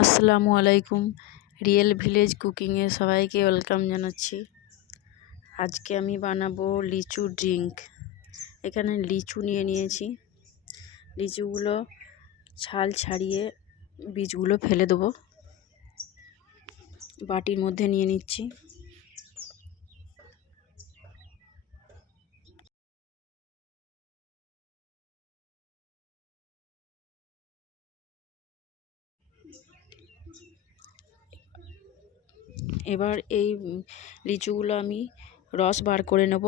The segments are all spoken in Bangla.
আসসালামু আলাইকুম, রিয়েল ভিলেজ কুকিংয়ে সবাইকে ওয়েলকাম জানাচ্ছি। আজকে আমি বানাবো লিচু ড্রিঙ্ক এখানে লিচু নিয়ে নিয়েছি। লিচুগুলো ছাল ছাড়িয়ে বীজগুলো ফেলে দেবো। বাটির মধ্যে নিয়ে নিচ্ছি। এবার এই লিচুগুলো আমি রস বার করে নেব।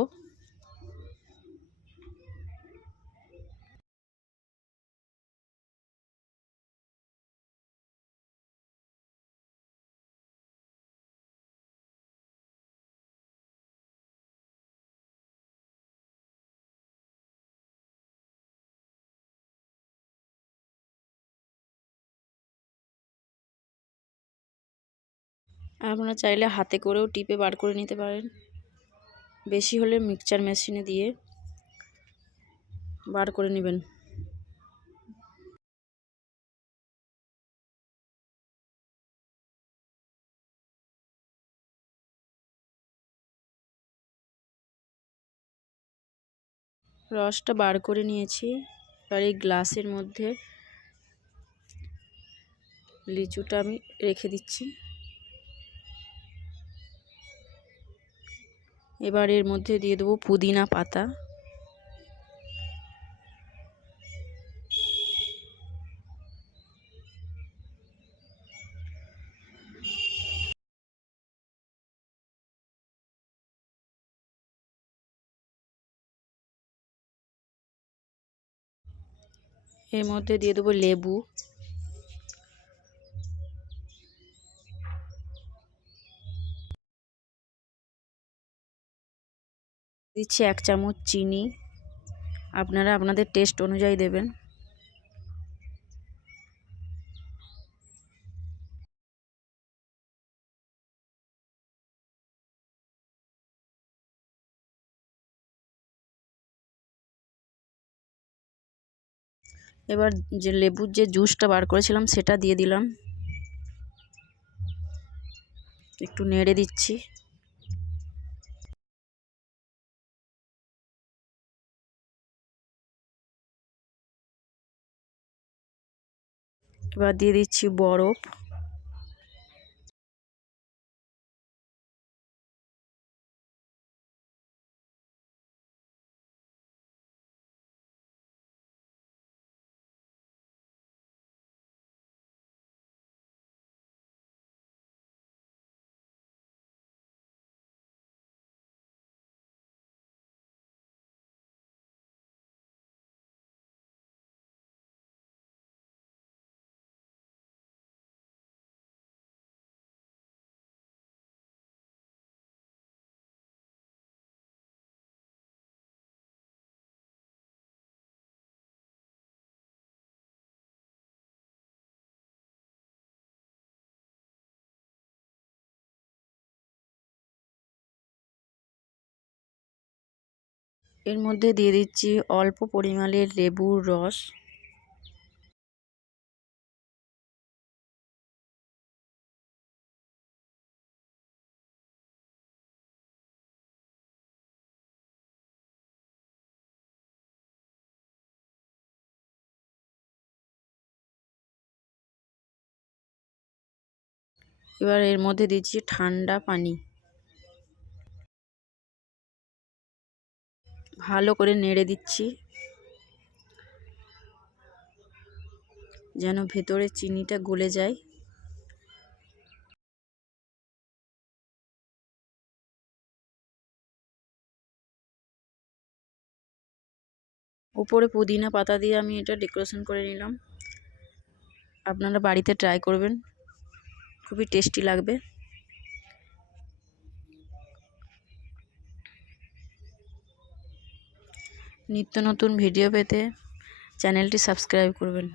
আপনারা চাইলে হাতে করেও টিপে বার করে নিতে পারেন। বেশি হলে মিক্সচার মেশিনে দিয়ে বার করে নেবেন। রসটা বার করে নিয়েছি। এবার এই গ্লাসের মধ্যে লিচুটা আমি রেখে দিচ্ছি। এবার এর মধ্যে দিয়ে দেবো পুদিনা পাতা। এর মধ্যে দিয়ে দেবো লেবু। দিচ্ছি এক চামচ চিনি। আপনারা আপনাদের টেস্ট অনুযায়ী দেবেন। এবার যে লেবুর যে জুসটা বার করেছিলাম, সেটা দিয়ে দিলাম। একটু নেড়ে দিচ্ছি। এবার দিয়ে দিচ্ছি বরফ। এর মধ্যে দিয়ে দিচ্ছি অল্প পরিমাণে লেবুর রস। এবার এর মধ্যে দিচ্ছি ঠান্ডা পানি। ভালো করে নেড়ে দিচ্ছি। যেন ভেতরে চিনিটা গলে যায়। উপরে পুদিনা পাতা দিয়ে আমি এটা ডেকোরেশন করে নিলাম। আপনারা বাড়িতে ট্রাই করবেন। খুবই টেস্টি লাগবে। নিত্য নতুন ভিডিও পেতে চ্যানেলটি সাবস্ক্রাইব করবেন।